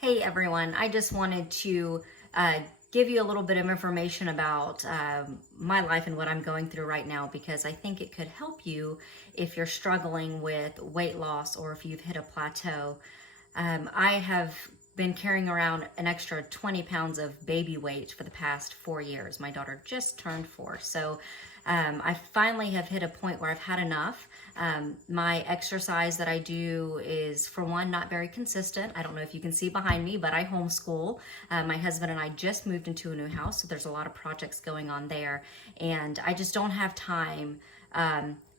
Hey everyone, I just wanted to give you a little bit of information about my life and what I'm going through right now because I think it could help you if you're struggling with weight loss or if you've hit a plateau. I have been carrying around an extra 20 pounds of baby weight for the past 4 years. My daughter just turned 4. So I finally have hit a point where I've had enough. My exercise that I do is, for one, not very consistent. I don't know if you can see behind me, but I homeschool. My husband and I just moved into a new house, so there's a lot of projects going on there, and I just don't have time.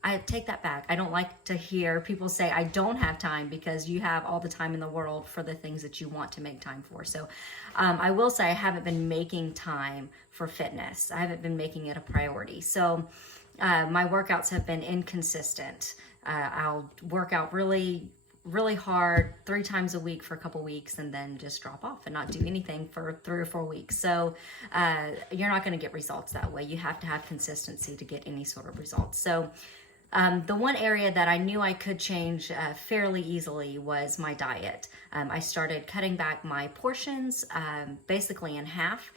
I take that back. I don't like to hear people say I don't have time because you have all the time in the world for the things that you want to make time for. So I will say I haven't been making time for fitness. I haven't been making it a priority. So my workouts have been inconsistent. I'll work out really hard 3 times a week for a couple weeks and then just drop off and not do anything for 3 or 4 weeks. So you're not going to get results that way. You have to have consistency to get any sort of results. So the one area that I knew I could change fairly easily was my diet. I started cutting back my portions basically in half.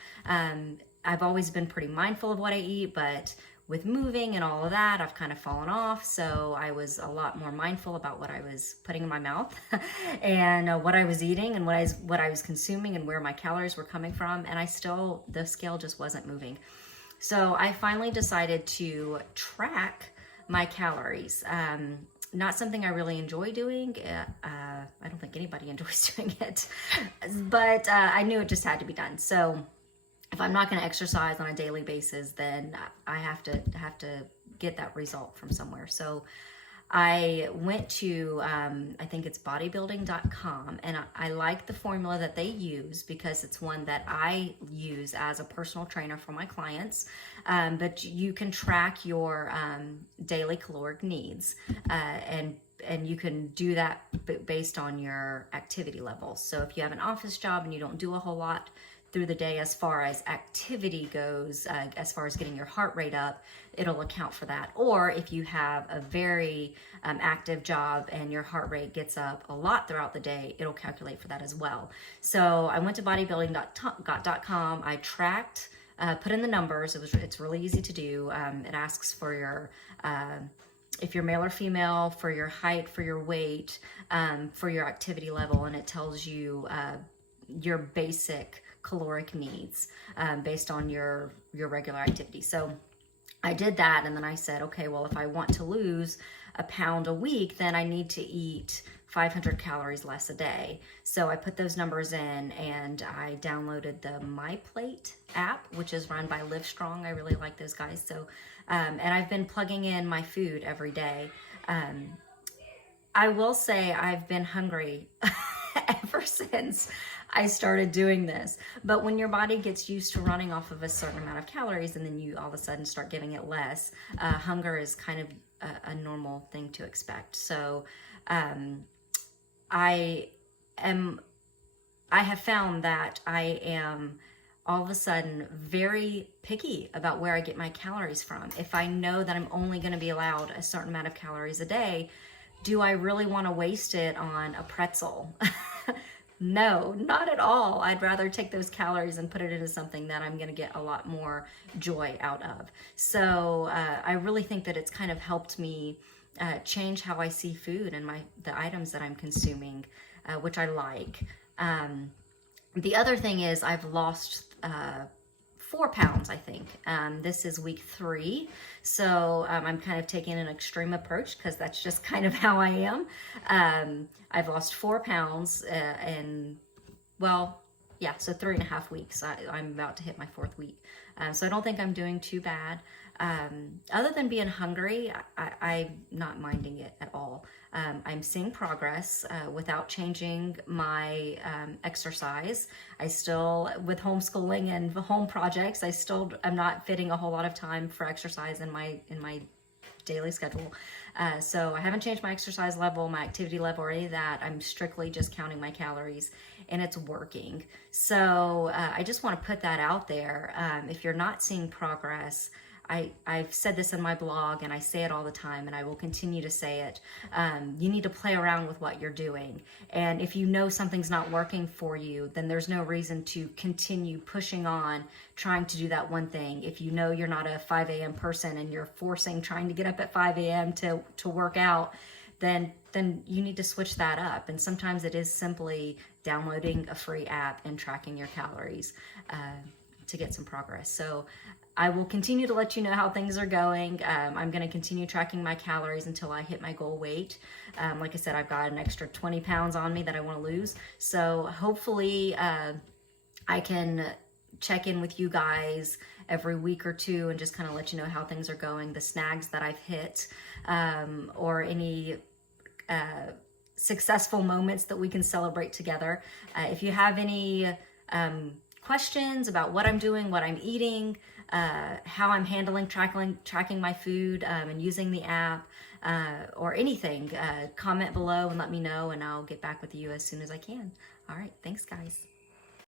I've always been pretty mindful of what I eat, but with moving and all of that, I've kind of fallen off. So I was a lot more mindful about what I was putting in my mouth and what I was eating and what I was consuming and where my calories were coming from. And the scale just wasn't moving. So I finally decided to track my calories. Not something I really enjoy doing. I don't think anybody enjoys doing it, but I knew it just had to be done. So if I'm not going to exercise on a daily basis, then I have to get that result from somewhere. So I went to, I think it's bodybuilding.com, and I like the formula that they use because it's one that I use as a personal trainer for my clients. But you can track your daily caloric needs, and you can do that based on your activity levels. So if you have an office job and you don't do a whole lot through the day as far as activity goes, as far as getting your heart rate up, it'll account for that. Or if you have a very active job and your heart rate gets up a lot throughout the day, it'll calculate for that as well. So I went to bodybuilding.com. I tracked, put in the numbers. It's really easy to do. It asks for your if you're male or female, for your height, for your weight, for your activity level, and it tells you your basic caloric needs based on your regular activity. So I did that, and then I said, okay, well, if I want to lose a pound a week, then I need to eat 500 calories less a day. So I put those numbers in, and I downloaded the MyPlate app, which is run by Livestrong. I really like those guys. So and I've been plugging in my food every day. I will say I've been hungry ever since I started doing this. But when your body gets used to running off of a certain amount of calories and then you all of a sudden start giving it less, hunger is kind of a normal thing to expect. So I have found that I am all of a sudden very picky about where I get my calories from. If I know that I'm only going to be allowed a certain amount of calories a day, do I really want to waste it on a pretzel? No, not at all. I'd rather take those calories and put it into something that I'm going to get a lot more joy out of. So I really think that it's kind of helped me change how I see food and the items that I'm consuming, which I like. The other thing is I've lost 4 pounds, I think. This is week 3. So I'm kind of taking an extreme approach because that's just kind of how I am. I've lost 4 pounds in, well, yeah, so 3.5 weeks. I'm about to hit my 4th week. So I don't think I'm doing too bad. Other than being hungry, I'm not minding it at all. I'm seeing progress without changing my exercise. I still, with homeschooling and home projects, I still am not fitting a whole lot of time for exercise in my daily schedule. So I haven't changed my exercise level, my activity level, or any of that. I'm strictly just counting my calories, and it's working. So I just want to put that out there. If you're not seeing progress, I've said this in my blog and I say it all the time and I will continue to say it. You need to play around with what you're doing. And if you know something's not working for you, then there's no reason to continue pushing on trying to do that one thing. If you know you're not a 5 a.m. person and you're trying to get up at 5 a.m. to work out, then you need to switch that up. And sometimes it is simply downloading a free app and tracking your calories to get some progress. So I will continue to let you know how things are going. I'm going to continue tracking my calories until I hit my goal weight. Like I said, I've got an extra 20 pounds on me that I want to lose. So hopefully I can check in with you guys every week or two and just kind of let you know how things are going, the snags that I've hit, or any successful moments that we can celebrate together. If you have any questions about what I'm doing, what I'm eating, how I'm handling tracking my food and using the app, or anything, comment below and let me know, and I'll get back with you as soon as I can. All right, thanks guys.